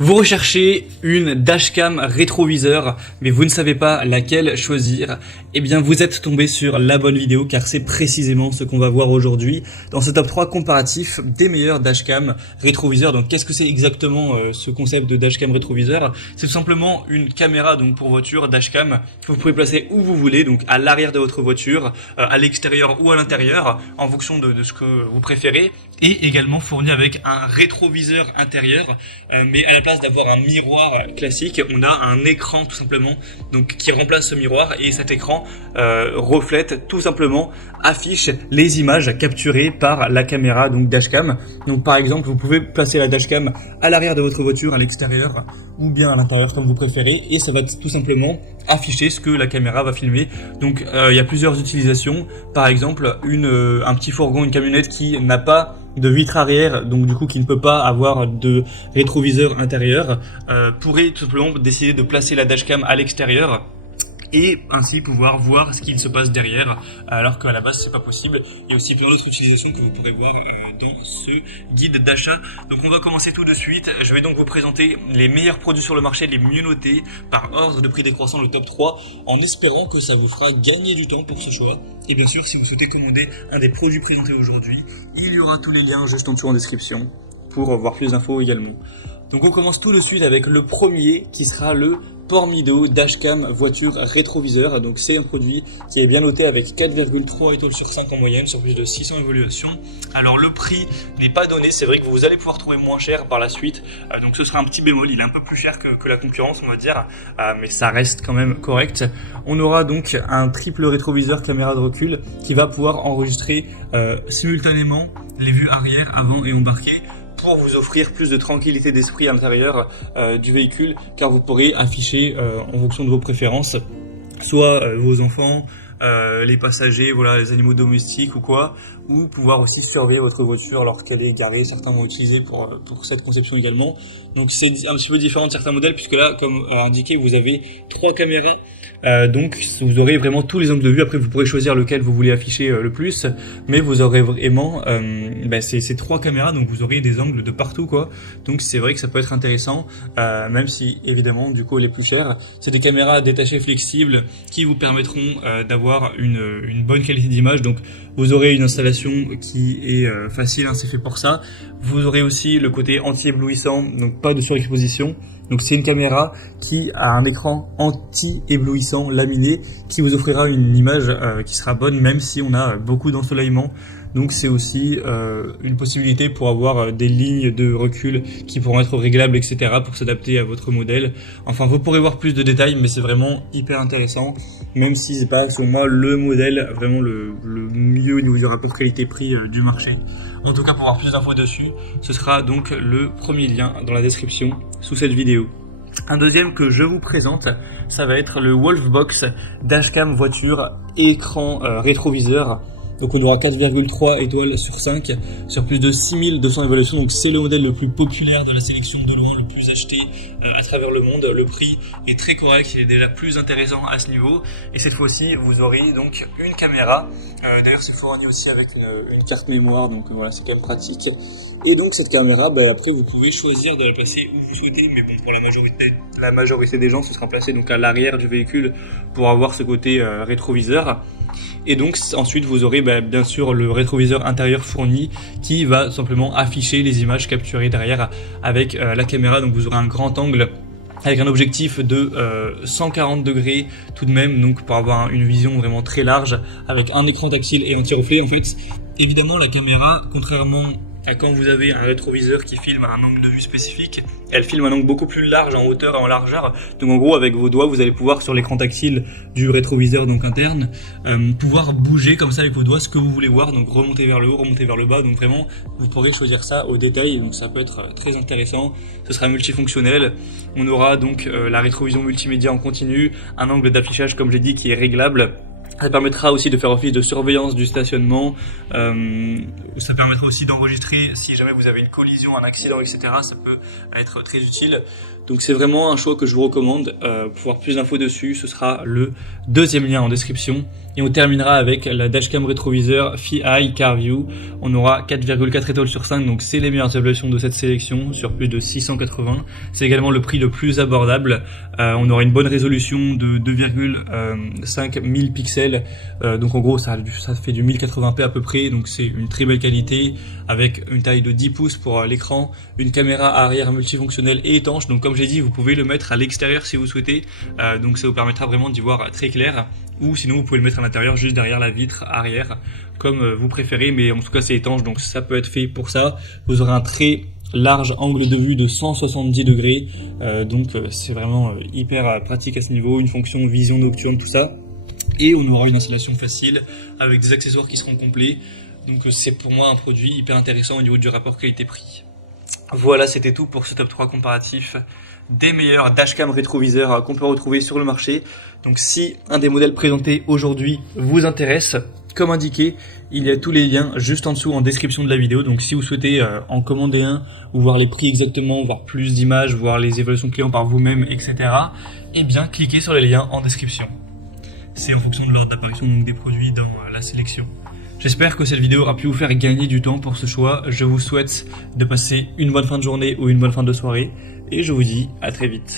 Vous recherchez une dashcam rétroviseur, mais vous ne savez pas laquelle choisir. Eh bien, vous êtes tombé sur la bonne vidéo car c'est précisément ce qu'on va voir aujourd'hui dans ce top 3 comparatif des meilleurs dashcam rétroviseurs. Donc, qu'est-ce que c'est exactement ce concept de dashcam rétroviseur? C'est tout simplement une caméra donc pour voiture dashcam que vous pouvez placer où vous voulez, donc à l'arrière de votre voiture, à l'extérieur ou à l'intérieur, en fonction de ce que vous préférez, et également fourni avec un rétroviseur intérieur, mais à la place d'avoir un miroir classique, on a un écran tout simplement donc qui remplace ce miroir, et cet écran reflète tout simplement, affiche les images capturées par la caméra donc dashcam. Donc par exemple, vous pouvez placer la dashcam à l'arrière de votre voiture, à l'extérieur ou bien à l'intérieur comme vous préférez, et ça va tout simplement afficher ce que la caméra va filmer. Donc il y a plusieurs utilisations. Par exemple, un petit fourgon, une camionnette qui n'a pas de vitre arrière, donc du coup qui ne peut pas avoir de rétroviseur intérieur, pourrait tout simplement décider de placer la dashcam à l'extérieur et ainsi pouvoir voir ce qu'il se passe derrière, alors qu'à la base c'est pas possible. Il y a aussi plein d'autres utilisations que vous pourrez voir dans ce guide d'achat. Donc on va commencer tout de suite. Je vais donc vous présenter les meilleurs produits sur le marché, les mieux notés par ordre de prix décroissant, le top 3, en espérant que ça vous fera gagner du temps pour ce choix. Et bien sûr, si vous souhaitez commander un des produits présentés aujourd'hui, il y aura tous les liens juste en dessous en description pour voir plus d'infos également. Donc on commence tout de suite avec le premier qui sera le Pormido dashcam voiture rétroviseur. Donc c'est un produit qui est bien noté avec 4,3 étoiles sur 5 en moyenne sur plus de 600 évaluations. Alors le prix n'est pas donné, c'est vrai que vous allez pouvoir trouver moins cher par la suite, donc ce sera un petit bémol, il est un peu plus cher que la concurrence on va dire, mais ça reste quand même correct. On aura donc un triple rétroviseur caméra de recul qui va pouvoir enregistrer simultanément les vues arrière, avant et embarqué, pour vous offrir plus de tranquillité d'esprit à l'intérieur du véhicule, car vous pourrez afficher en fonction de vos préférences, soit vos enfants, les passagers, voilà, les animaux domestiques ou quoi, ou pouvoir aussi surveiller votre voiture lorsqu'elle est garée. Certains vont utiliser pour cette conception également. Donc c'est un petit peu différent de certains modèles, puisque là, comme indiqué, vous avez 3 caméras. Donc vous aurez vraiment tous les angles de vue. Après vous pourrez choisir lequel vous voulez afficher le plus, mais vous aurez vraiment ces 3 caméras, donc vous aurez des angles de partout quoi. Donc c'est vrai que ça peut être intéressant, même si évidemment du coup les plus chères. C'est des caméras détachées flexibles qui vous permettront d'avoir une bonne qualité d'image. Donc vous aurez une installation qui est facile, c'est fait pour ça. Vous aurez aussi le côté anti-éblouissant, donc pas de surexposition. Donc c'est une caméra qui a un écran anti-éblouissant laminé qui vous offrira une image qui sera bonne même si on a beaucoup d'ensoleillement. Donc c'est aussi une possibilité pour avoir des lignes de recul qui pourront être réglables, etc. pour s'adapter à votre modèle. Enfin, vous pourrez voir plus de détails, mais c'est vraiment hyper intéressant, même si c'est pas selon moi le modèle vraiment le mieux au niveau du rapport qualité-prix du marché. En tout cas, pour avoir plus d'infos dessus, ce sera donc le premier lien dans la description sous cette vidéo. Un deuxième que je vous présente, ça va être le Wolfbox dashcam voiture écran rétroviseur. Donc on aura 4,3 étoiles sur 5 sur plus de 6200 évaluations. Donc c'est le modèle le plus populaire de la sélection, de loin le plus acheté à travers le monde. Le prix est très correct, il est déjà plus intéressant à ce niveau. Et cette fois-ci vous aurez donc une caméra. D'ailleurs c'est fourni aussi avec une carte mémoire, donc voilà, c'est quand même pratique. Et donc cette caméra, après vous pouvez choisir de la placer où vous souhaitez, mais bon, pour la majorité des gens ce sera placé donc à l'arrière du véhicule pour avoir ce côté rétroviseur. Et donc ensuite vous aurez bien sûr le rétroviseur intérieur fourni qui va simplement afficher les images capturées derrière avec la caméra. Donc vous aurez un grand angle avec un objectif de 140 degrés tout de même, donc pour avoir une vision vraiment très large avec un écran tactile et anti-reflet. En fait, évidemment la caméra, contrairement à quand vous avez un rétroviseur qui filme à un angle de vue spécifique, elle filme un angle beaucoup plus large en hauteur et en largeur. Donc en gros avec vos doigts vous allez pouvoir sur l'écran tactile du rétroviseur donc interne pouvoir bouger comme ça avec vos doigts ce que vous voulez voir, donc remonter vers le haut, remonter vers le bas. Donc vraiment vous pourrez choisir ça au détail, donc ça peut être très intéressant. Ce sera multifonctionnel. On aura donc la rétrovision multimédia en continu, un angle d'affichage comme j'ai dit qui est réglable. Ça permettra aussi de faire office de surveillance du stationnement, ça permettra aussi d'enregistrer si jamais vous avez une collision, un accident, etc. Ça peut être très utile. Donc c'est vraiment un choix que je vous recommande. Pour avoir plus d'infos dessus, ce sera le deuxième lien en description. Et on terminera avec la dashcam rétroviseur FiEye CarView. On aura 4,4 étoiles sur 5, donc c'est les meilleures évaluations de cette sélection sur plus de 680. C'est également le prix le plus abordable. On aura une bonne résolution de 2,5 1000 pixels. Donc en gros ça fait du 1080p à peu près, donc c'est une très belle qualité avec une taille de 10 pouces pour l'écran, une caméra arrière multifonctionnelle et étanche. Donc comme j'ai dit, vous pouvez le mettre à l'extérieur si vous souhaitez. Donc ça vous permettra vraiment d'y voir très clair. Ou sinon vous pouvez le mettre à l'intérieur juste derrière la vitre arrière comme vous préférez, mais en tout cas c'est étanche donc ça peut être fait pour ça. Vous aurez un très large angle de vue de 170 degrés, donc c'est vraiment hyper pratique à ce niveau, une fonction vision nocturne, tout ça. Et on aura une installation facile avec des accessoires qui seront complets, donc c'est pour moi un produit hyper intéressant au niveau du rapport qualité-prix. Voilà, c'était tout pour ce top 3 comparatif des meilleurs dashcam rétroviseurs qu'on peut retrouver sur le marché. Donc si un des modèles présentés aujourd'hui vous intéresse, comme indiqué, il y a tous les liens juste en dessous en description de la vidéo. Donc si vous souhaitez en commander un, ou voir les prix exactement, voir plus d'images, voir les évaluations clients par vous-même, etc., eh bien cliquez sur les liens en description. C'est en fonction de l'ordre d'apparition des produits dans la sélection. J'espère que cette vidéo aura pu vous faire gagner du temps pour ce choix. Je vous souhaite de passer une bonne fin de journée ou une bonne fin de soirée. Et je vous dis à très vite.